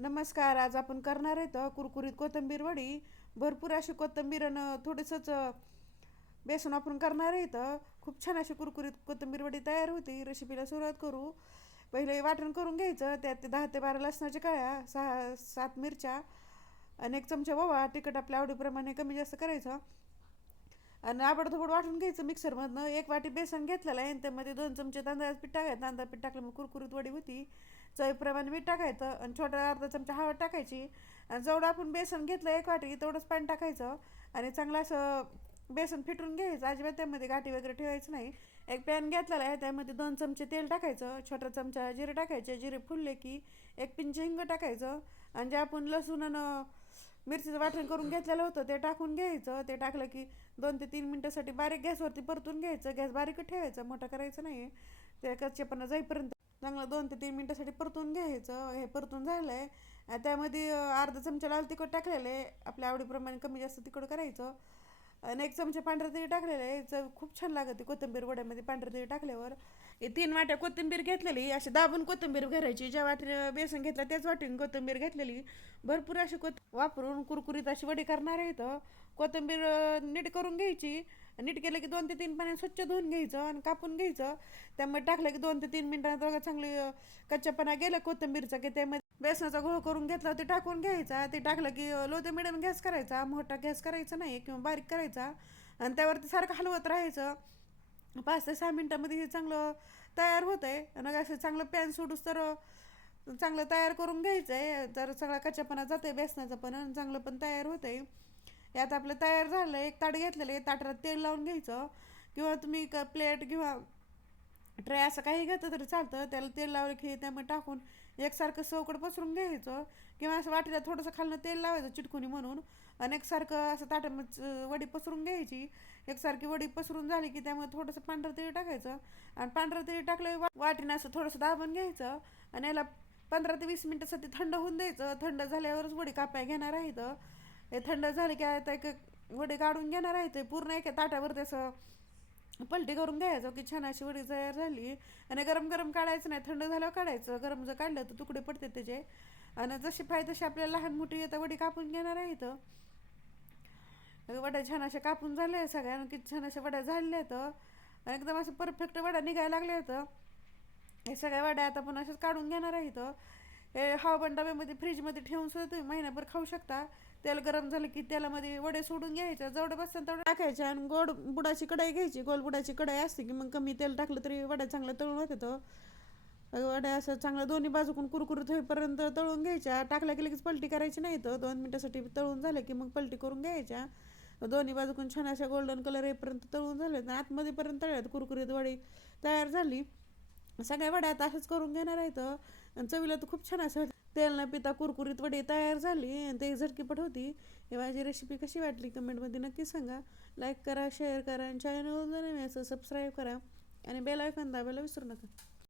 नमस्कार आज आपण करणार आहेत कुरकुरीत कोथिंबीर वडी. भरपूर अशी कोथंबीर आणि थोडंसंच बेसन वापरून करणार आहेत. खूप छान अशी कुरकुरीत कोथिंबीर वडी तयार होती. रेसिपीला सुरुवात करू. पहिले वाटण करून घ्यायचं. त्यात ते दहा ते बारा लसणाच्या काळ्या सहा सात मिरच्या आणि एक चमचा ओवा. तिखट आपल्या आवडीप्रमाणे कमी जास्त करायचं. आणि आबडधोबड वाटून घ्यायचं मिक्सरमधनं. एक वाटी बेसन घेतलेलं आहे आणि त्यामध्ये दोन चमचे तांदळाचं पीठ टाकायचं. तांदळा पीठ टाकलं मग कुरकुरीत वडी होती. चवीप्रमाणे मीठ टाकायचं आणि छोटा अर्धा चमचा हळद टाकायची. आणि जेवढं आपण बेसन घेतलं एक वाटी तेवढंच पाणी टाकायचं आणि चांगलं असं बेसन फिटून घ्यायचं. अजिबात त्यामध्ये गाठी वगैरे ठेवायचं नाही. एक पॅन घेतलेला आहे त्यामध्ये दोन चमचे तेल टाकायचं. छोटा चमचा जिरे टाकायचे. जिरे फुलले की एक पिंच हिंग टाकायचं. आणि जे आपण लसूण आणि मिरचीचं वाटण करून घेतलेलं होतं ते टाकून घ्यायचं. ते टाकलं की दोन ते तीन मिनटासाठी बारीक गॅसवरती परतून घ्यायचं. गॅस बारीक ठेवायचं मोठं करायचं नाही ते कच्चेपणा जाईपर्यंत चांगलं दोन ते तीन मिनटासाठी परतून घ्यायचं. हे परतून झालं आहे त्यामध्ये अर्धा चमचा लाल तिखट टाकलेलं आहे. आपल्या आवडीप्रमाणे कमी जास्त तिखट करायचं. आणि एक चमचा पांढरं तिळी टाकलेलं आहे. चव खूप छान लागते. कोथिंबीर वड्यामध्ये पांढरं तिळी टाकल्यावर. हे तीन वाट्या कोथिंबीर घेतलेली अशी दाबून कोथिंबीर घरायची ज्या वाटीने बेसन घेतलं त्याच वाटीने कोथिंबीर घेतलेली. भरपूर अशी कोथ वापरून कुरकुरीत अशी वडी करणार आहेत. कोथिंबीर नीट करून घ्यायची. नीट केलं की दोन ते तीन पाण्यात स्वच्छ धुवून घ्यायचं आणि कापून घ्यायचं. त्यामध्ये टाकलं की दोन ते तीन मिनटात बघा चांगली कच्च्यापणा गेला कोथिंबीरचा की त्यामध्ये बेसनाचा घोळ करून घेतला ते टाकून घ्यायचा. ते टाकलं की लो ते मिडियम गॅस करायचा. मोठा गॅस करायचा नाही किंवा बारीक करायचा. आणि त्यावरती सारखं हलवत राहायचं. पाच ते सहा मिनटामध्ये हे चांगलं तयार होतं आहे आणि असं चांगलं पॅन सोडूस तर चांगलं तयार करून घ्यायचं आहे तर सगळा कच्चापणा जातं आहे बेसनाचं पण आणि चांगलं पण तयार होतं आहे यात आपलं तयार झालं एक ताट घेतलेलं आहे ताटात तेल लावून घ्यायचं. किंवा तुम्ही क प्लेट किंवा ट्रे असं काही घेतं तरी चालतं. त्याला तेल लावलं की त्यामुळे टाकून एकसारखं सवकड पसरून घ्यायचं. किंवा असं वाटीला थोडंसं खालनं तेल लावायचं चिटकुनी म्हणून. आणि एकसारखं असं ताटामध्ये वडी पसरून घ्यायची. एकसारखी वडी पसरून झाली की त्यामुळे थोडंसं पांढरं तेल टाकायचं. आणि पांढरं तेल टाकलं वाटीनं असं थोडंसं दाबून घ्यायचं. आणि याला पंधरा ते वीस मिनटासाठी थंड होऊन द्यायचं. थंड झाल्यावरच वडी कापाय घेणार आहे तर हे थंड झाले की आता एक वडी काढून घेणार आहे ते. पूर्ण एका ताटावर त्याचं पलटी करून घ्यायचं की छान अशी वडी तयार झाली. आणि गरम गरम काढायचं नाही थंड झाल्यावर काढायचं. गरम जर काढलं तर तुकडे पडते त्याचे. आणि जशी पाहिजे तशी आपल्याला लहान मोठी येतं वडी कापून घेणार आहे इथं. वड्या छान अशा कापून झाल्या सगळ्या की छान अशा वड्या झालेल्या आहेत एकदम असं परफेक्ट वड्या निघायला लागल्या आहेत हे सगळ्या वड्या आता पण अशाच काढून घेणार आहे इथं. हे हवाबंडाब्यामध्ये फ्रीजमध्ये ठेवून सुद्धा तुम्ही महिन्याभर खाऊ शकता. तेल गरम झालं की तेलामध्ये वडे सोडून घ्यायच्या जेवढे बसतात तेवढे टाकायचे आणि गोड बुडाची कढाई घ्यायची. गोल बुडाची कढाई असते की मग कमी तेल टाकलं तरी वड्या चांगलं तळून होतं वड्या असं चांगलं दोन्ही बाजूकून कुरकुरीत होईपर्यंत तळून घ्यायच्या. टाकल्या की लगेच पलटी करायची नाही तर दोन मिनटासाठी तळून झालं की मग पलटी करून घ्यायच्या. दोन्ही बाजूकून छान अशा गोल्डन कलर येईपर्यंत तळून झाले. आणि आतमध्ये पर्यंत तळ्यात कुरकुरीत वडी तयार झाली. सगळ्या वड्या आता असंच करून घेणार आहेत. आणि चवीला तर खूप छान असं तेल न पिता कुरकुरीत वडी तयार झाली आणि ते झटकीपट होती. हे माझी रेसिपी कशी वाटली? कमेंटमध्ये नक्की सांगा. लाईक करा शेअर करा आणि चॅनल नवीन असं सबस्क्राईब करा. आणि बेल आयकॉन दाबायला विसरू नका.